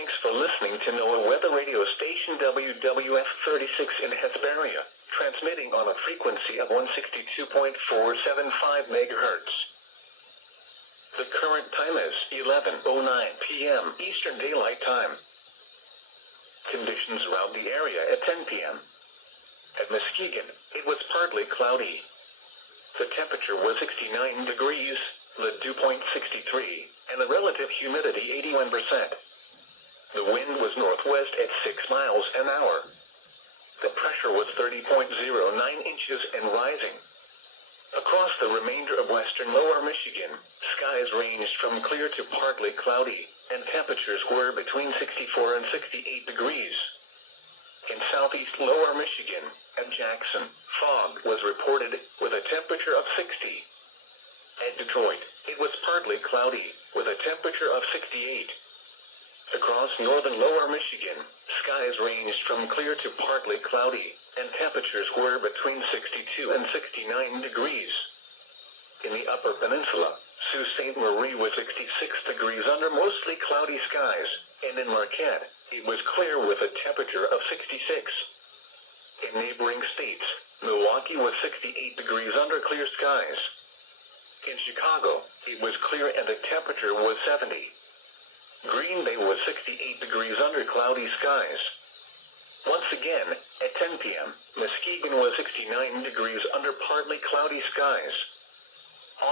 Thanks for listening to NOAA Weather Radio Station WWF36 in Hesperia, transmitting on a frequency of 162.475 MHz. The current time is 11:09 p.m. Eastern Daylight Time. Conditions around the area at 10 p.m. At Muskegon, it was partly cloudy. The temperature was 69 degrees, the dew point 63, and the relative humidity 81%. The wind was northwest at 6 miles an hour. The pressure was 30.09 inches and rising. Across the remainder of western lower Michigan, skies ranged from clear to partly cloudy, and temperatures were between 64 and 68 degrees. In southeast lower Michigan, at Jackson, fog was reported with a temperature of 60. At Detroit, it was partly cloudy, with a temperature of 68. Across northern lower Michigan, skies ranged from clear to partly cloudy, and temperatures were between 62 and 69 degrees. In the upper peninsula, Sault Ste. Marie was 66 degrees under mostly cloudy skies, and in Marquette, it was clear with a temperature of 66. In neighboring states, Milwaukee was 68 degrees under clear skies. In Chicago, it was clear and the temperature was 70. Green Bay was 68 degrees under cloudy skies. Once again, at 10 p.m., Muskegon was 69 degrees under partly cloudy skies.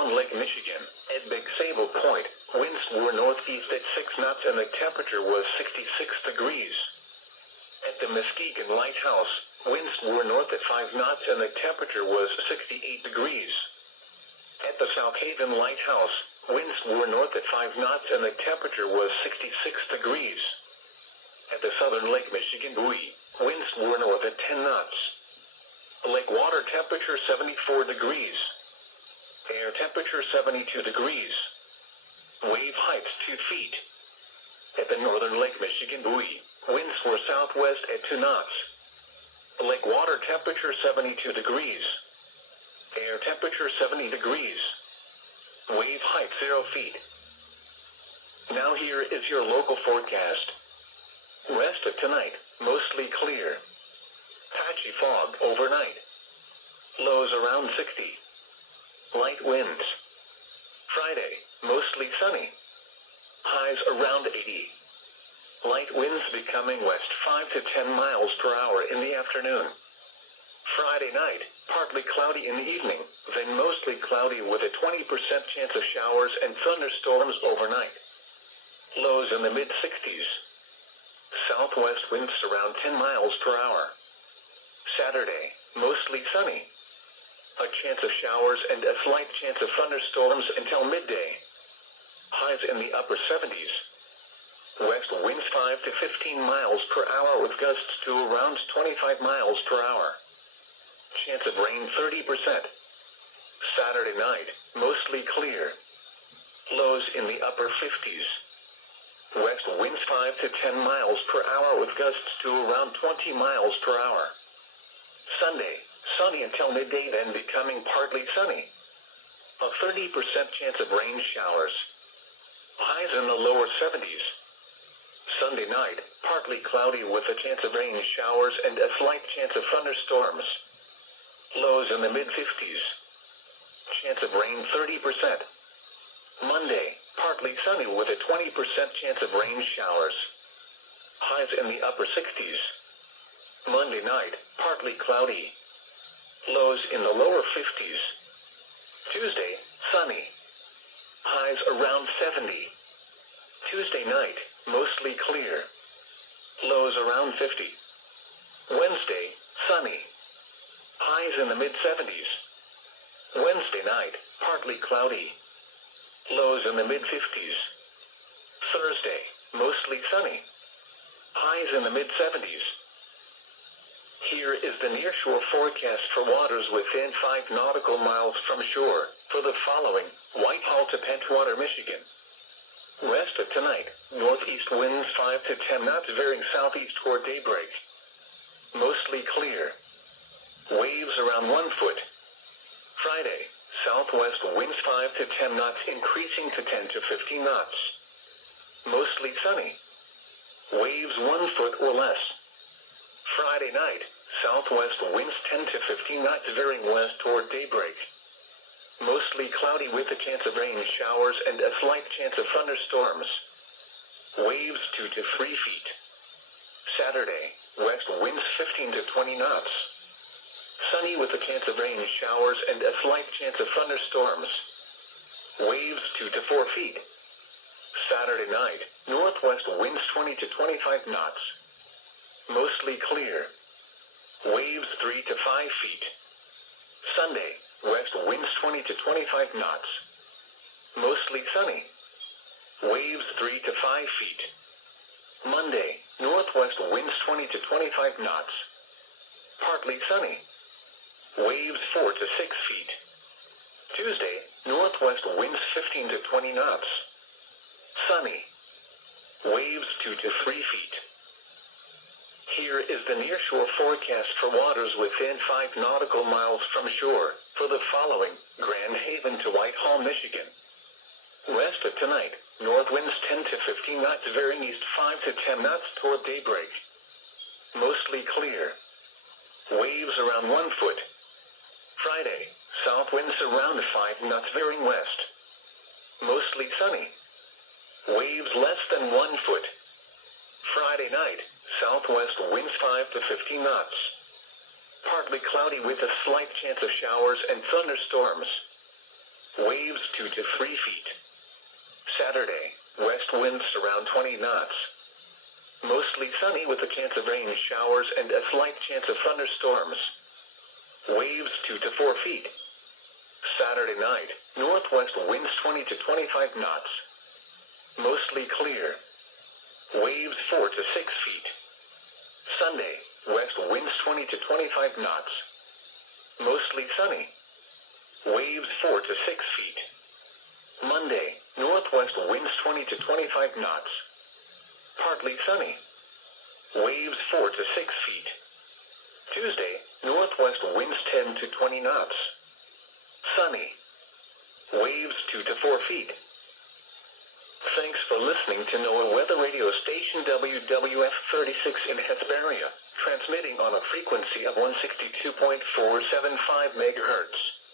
On Lake Michigan, at Big Sable Point, winds were northeast at 6 knots and the temperature was 66 degrees. At the Muskegon Lighthouse, winds were north at 5 knots and the temperature was 68 degrees. At the South Haven Lighthouse, winds were north at 5 knots and the temperature was 66 degrees. At the Southern Lake Michigan buoy, winds were north at 10 knots. Lake water temperature 74 degrees. Air temperature 72 degrees. Wave heights 2 feet. At the Northern Lake Michigan buoy, winds were southwest at 2 knots. Lake water temperature 72 degrees. Air temperature 70 degrees. Wave height 0 feet. Now here is your local forecast. Rest of tonight, mostly clear. Patchy fog overnight. Lows around 60. Light winds. Friday, mostly sunny. Highs around 80. Light winds becoming west 5 to 10 miles per hour in the afternoon. Friday night, partly cloudy in the evening, then mostly cloudy with a 20% chance of showers and thunderstorms overnight. Lows in the mid-60s. Southwest winds around 10 miles per hour. Saturday, mostly sunny. A chance of showers and a slight chance of thunderstorms until midday. Highs in the upper 70s. West winds 5 to 15 miles per hour with gusts to around 25 miles per hour. Chance of rain 30%. Saturday night, mostly clear. Lows in the upper 50s. West winds 5 to 10 miles per hour with gusts to around 20 miles per hour. Sunday, sunny until midday, then becoming partly sunny. A 30% chance of rain showers. Highs in the lower 70s. Sunday night, partly cloudy with a chance of rain showers and a slight chance of thunderstorms. Lows in the mid-50s. Chance of rain 30%. Monday, partly sunny with a 20% chance of rain showers. Highs in the upper 60s. Monday night, partly cloudy. Lows in the lower 50s. Tuesday, sunny. Highs around 70. Tuesday night, mostly clear. Lows around 50. Wednesday, sunny. Highs in the mid-70s. Wednesday night, partly cloudy. Lows in the mid-50s. Thursday, mostly sunny. Highs in the mid-70s. Here is the nearshore forecast for waters within 5 nautical miles from shore for the following: Whitehall to Pentwater, Michigan. Rest of tonight, northeast winds 5 to 10 knots veering southeast toward daybreak. Mostly clear. Waves around 1 foot. Friday, southwest winds 5 to 10 knots increasing to 10 to 15 knots. Mostly sunny. Waves 1 foot or less. Friday night, southwest winds 10 to 15 knots veering west toward daybreak. Mostly cloudy with a chance of rain showers and a slight chance of thunderstorms. Waves 2 to 3 feet. Saturday, west winds 15 to 20 knots. Sunny with a chance of rain showers and a slight chance of thunderstorms. Waves 2 to 4 feet. Saturday night, northwest winds 20 to 25 knots. Mostly clear. Waves 3 to 5 feet. Sunday, west winds 20 to 25 knots. Mostly sunny. Waves 3 to 5 feet. Monday, northwest winds 20 to 25 knots. Partly sunny. Waves 4 to 6 feet. Tuesday, northwest winds 15 to 20 knots. Sunny. Waves 2 to 3 feet. Here is the nearshore forecast for waters within 5 nautical miles from shore for the following: Grand Haven to Whitehall, Michigan. West of tonight, north winds 10 to 15 knots veering east 5 to 10 knots toward daybreak. Mostly clear. Waves around 1 foot. Friday, south winds around 5 knots veering west. Mostly sunny. Waves less than 1 foot. Friday night, southwest winds 5 to 15 knots. Partly cloudy with a slight chance of showers and thunderstorms. Waves 2 to 3 feet. Saturday, west winds around 20 knots. Mostly sunny with a chance of rain showers and a slight chance of thunderstorms. Waves 2 to 4 feet. Saturday night, northwest winds 20 to 25 knots. Mostly clear. Waves 4 to 6 feet. Sunday, west winds 20 to 25 knots. Mostly sunny. Waves 4 to 6 feet. Monday, northwest winds 20 to 25 knots. Partly sunny. Waves 4 to 6 feet. Tuesday, northwest winds 10 to 20 knots. Sunny. Waves 2 to 4 feet. Thanks for listening to NOAA Weather Radio Station WWF36 in Hesperia, transmitting on a frequency of 162.475 MHz.